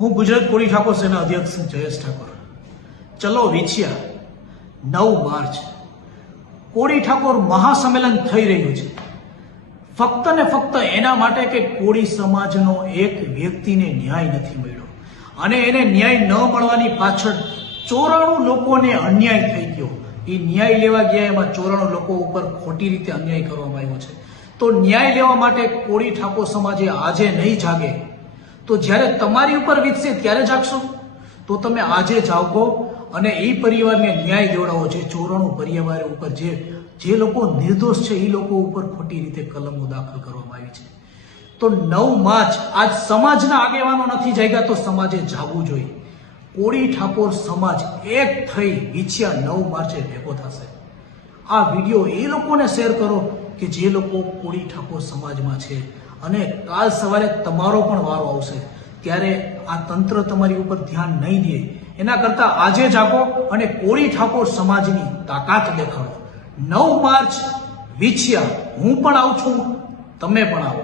હું ગુજરાત કોળી ઠાકોર સેના અધ્યક્ષ જયેશ ઠાકોર. ચલો વિછિયા 9 માર્ચ કોળી ઠાકોર મહાસંમેલન થઈ રહ્યું છે ફક્ત ને ફક્ત એના માટે કે કોળી સમાજનો એક વ્યક્તિને ન્યાય નથી મળ્યો અને એને ન્યાય ન મળવાની પાછળ 94 લોકોને અન્યાય થઈ ગયો. એ ન્યાય લેવા ગયા એમાં 94 લોકો ઉપર ખોટી રીતે અન્યાય કરવામાં આવ્યો છે. તો ન્યાય લેવા માટે કોળી ઠાકોર સમાજે આજે નહીં જાગે તો જ્યારે તમારી ઉપર વીતશે ત્યારે જાગશો. તો તમે આજે જાગો અને એ પરિવારને ન્યાય દેવડાવો. જે 94 પરિવાર ઉપર જે લોકો નિર્દોષ છે એ લોકો ઉપર ખોટી રીતે કલમો દાખલ કરવામાં આવી છે. તો 9 માર્ચ આજ સમાજના આગેવાનો નથી જાગ્યા તો સમાજે જાગવું જોઈએ. કોળી ઠાકોર સમાજ એક થઈ વિછિયા 9 માર્ચે ભેગો થશે. આ વિડીયો એ લોકોને શેર કરો કે જે લોકો કોળી ઠાકોર સમાજમાં છે અને કાલ સવારે તમારો પણ વારો આવશે ત્યારે આ તંત્ર તમારી ઉપર ધ્યાન નહીં દે. એના કરતા આજે જાગો અને કોળી ઠાકોર સમાજની તાકાત દેખાડો. 9 માર્ચ વિછિયા હું પણ આવું છું, તમે પણ આવો.